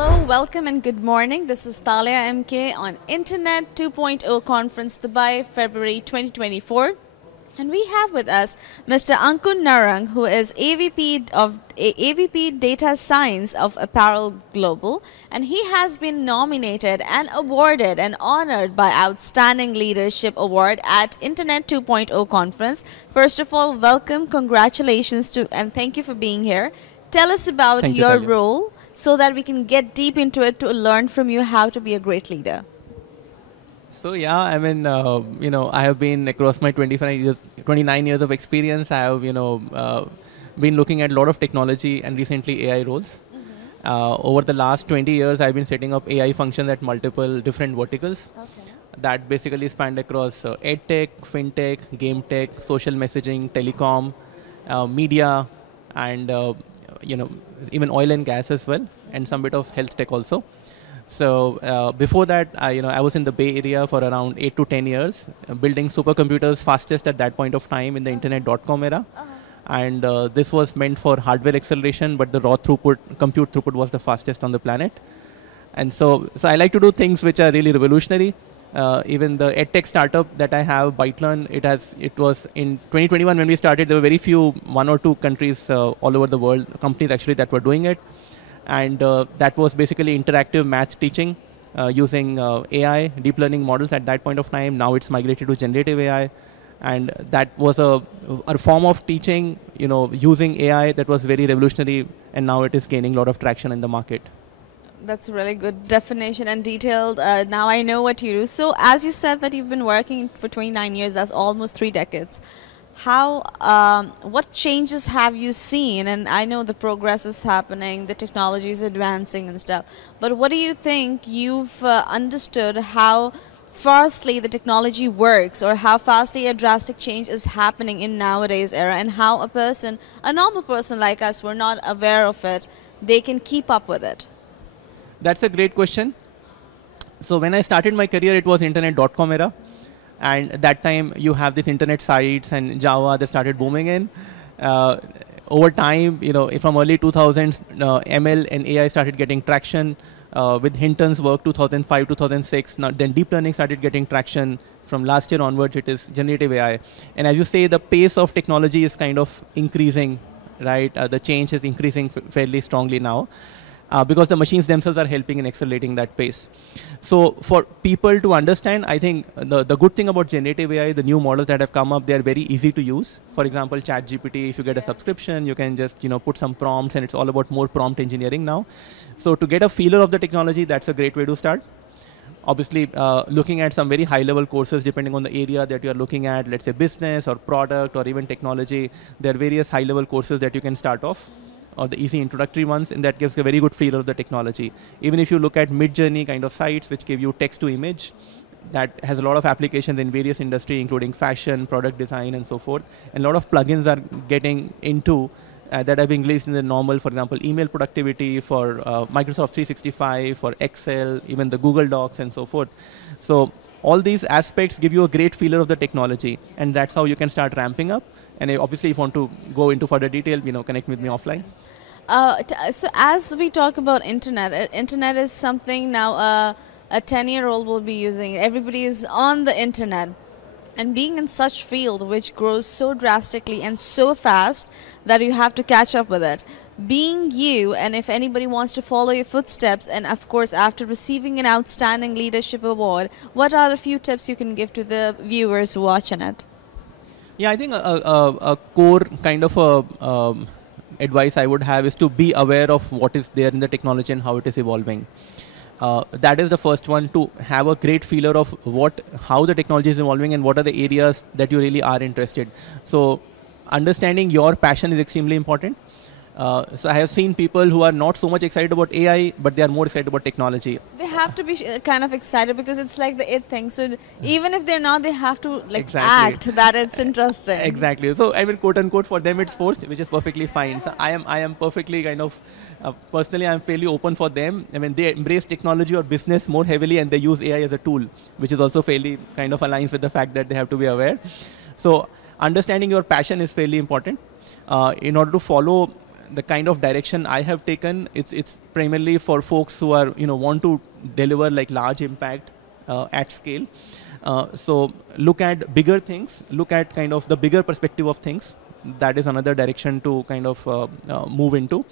Hello, welcome and good morning. This is Talia MK on Internet 2.0 Conference Dubai, February 2024. And we have with us Mr. Ankur Narang, who is AVP Data Science of Apparel Global, and he has been nominated and awarded and honored by Outstanding Leadership Award at Internet 2.0 Conference. First of all, welcome, congratulations to, and thank you for being here. Tell us about Thank you, your Talia. role so that we can get deep into it to learn from you how to be a great leader. So yeah, I have been across my 29 years of experience. I have, been looking at a lot of technology and recently AI roles. Over the last 20 years, I've been setting up AI functions at multiple different verticals. Okay. That basically spanned across edtech, fintech, game tech, social messaging, telecom, media, and even oil and gas as well, and some bit of health tech also. So before that, I was in the Bay Area for around 8 to 10 years, building supercomputers fastest at that point of time in the internet.com era. And this was meant for hardware acceleration, but the raw throughput, compute throughput was the fastest on the planet. And so I like to do things which are really revolutionary. Even the edtech startup that I have, ByteLearn, it was in 2021 when we started. There were very few, 1 or 2 countries all over the world, companies actually that were doing it. And that was basically interactive math teaching using AI, deep learning models at that point of time. Now it's migrated to generative AI. And that was a form of teaching, using AI that was very revolutionary. And now it is gaining a lot of traction in the market. That's a really good definition and detailed. Now I know what you do. So as you said that you've been working for 29 years, that's almost 3 decades. What changes have you seen? And I know the progress is happening, the technology is advancing and stuff. But what do you think you've understood how fastly the technology works, or how fastly a drastic change is happening in nowadays era, and how a normal person like us, we're not aware of it, they can keep up with it? That's a great question. So when I started my career, it was internet.com era. And at that time, you have these internet sites and Java that started booming in. Over time, from early 2000s, ML and AI started getting traction. With Hinton's work, 2005, 2006, then deep learning started getting traction. From last year onwards, it is generative AI. And as you say, the pace of technology is kind of increasing, right? The change is increasing fairly strongly now. Because the machines themselves are helping in accelerating that pace. So for people to understand, I think the good thing about generative AI, the new models that have come up, they're very easy to use. For example, ChatGPT, if you get a subscription, you can just put some prompts, and it's all about more prompt engineering now. So to get a feeler of the technology, that's a great way to start. Obviously, looking at some very high-level courses, depending on the area that you're looking at, let's say business or product or even technology, there are various high-level courses that you can start off, or the easy introductory ones, and that gives a very good feel of the technology. Even if you look at mid-journey kind of sites, which give you text to image, that has a lot of applications in various industries, including fashion, product design, and so forth. And a lot of plugins are getting into that are being released in the normal, for example, email productivity for Microsoft 365, for Excel, even the Google Docs, and so forth. So all these aspects give you a great feeler of the technology, and that's how you can start ramping up. And obviously, if you want to go into further detail, connect with me offline. So as we talk about internet is something now a 10-year-old will be using. Everybody is on the internet. And being in such field which grows so drastically and so fast that you have to catch up with it. Being you, and if anybody wants to follow your footsteps, and of course after receiving an outstanding leadership award, what are a few tips you can give to the viewers watching it? Yeah, I think a core kind of advice I would have is to be aware of what is there in the technology and how it is evolving. That is the first one, to have a great feeler of how the technology is evolving and what are the areas that you really are interested. So understanding your passion is extremely important. So I have seen people who are not so much excited about AI, but they are more excited about technology. They have to be kind of excited because it's like the it thing. So even if they're not, they have to act that it's interesting. Exactly. So I mean, quote unquote, for them it's forced, which is perfectly fine. So I am perfectly kind of, personally I'm fairly open for them. I mean, they embrace technology or business more heavily, and they use AI as a tool, which is also fairly kind of aligns with the fact that they have to be aware. So understanding your passion is fairly important. In order to follow the kind of direction I have taken, it's primarily for folks who are, want to deliver like large impact at scale. So look at bigger things, look at kind of the bigger perspective of things. That is another direction to kind of move into.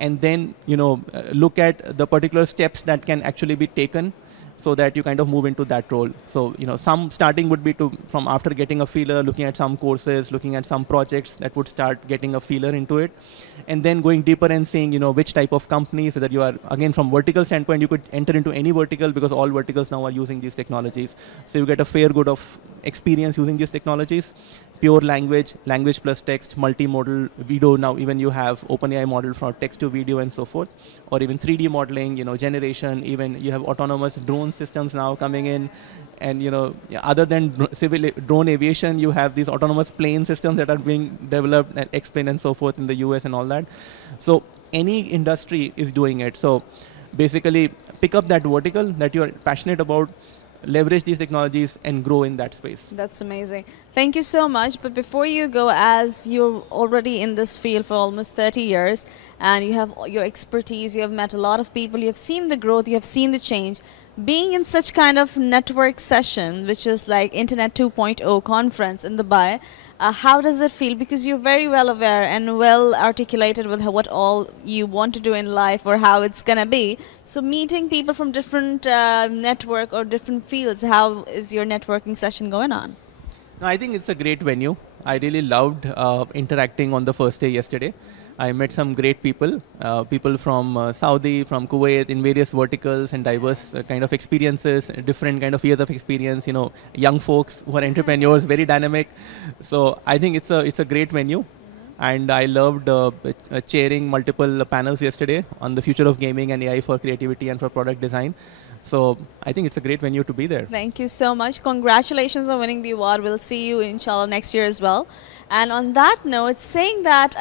And then, look at the particular steps that can actually be taken so that you kind of move into that role. So, some starting would be from after getting a feeler, looking at some courses, looking at some projects that would start getting a feeler into it. And then going deeper and seeing, which type of companies, whether you are, again, from vertical standpoint, you could enter into any vertical because all verticals now are using these technologies. So you get a fair good of experience using these technologies. Pure language, language plus text, multimodal video. Now even you have OpenAI model for text to video and so forth, or even 3D modeling, generation. Even you have autonomous drone systems now coming in, and other than civil drone aviation, you have these autonomous plane systems that are being developed and explained and so forth in the US and all that. So any industry is doing it. So basically, pick up that vertical that you are passionate about, leverage these technologies and grow in that space. That's amazing. Thank you so much. But before you go, as you're already in this field for almost 30 years and you have your expertise, you have met a lot of people, you have seen the growth, you have seen the change. Being in such kind of network session, which is like Internet 2.0 conference in Dubai, how does it feel? Because you're very well aware and well articulated with what all you want to do in life or how it's going to be. So meeting people from different network or different fields, how is your networking session going on? No, I think it's a great venue. I really loved interacting on the first day yesterday. I met some great people, people from Saudi, from Kuwait, in various verticals and diverse kind of experiences, different kind of years of experience, young folks who are entrepreneurs, very dynamic. So I think it's a great venue. And I loved chairing multiple panels yesterday on the future of gaming and AI for creativity and for product design. So I think it's a great venue to be there. Thank you so much. Congratulations on winning the award. We'll see you inshallah next year as well. And on that note, saying that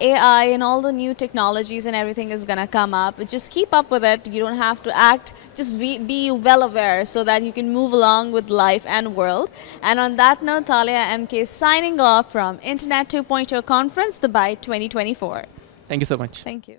AI and all the new technologies and everything is going to come up, just keep up with it. You don't have to act, just be well aware so that you can move along with life and world. And on that note, Thalia MK signing off from Internet 2.0 Conference, Dubai 2024. Thank you so much. Thank you.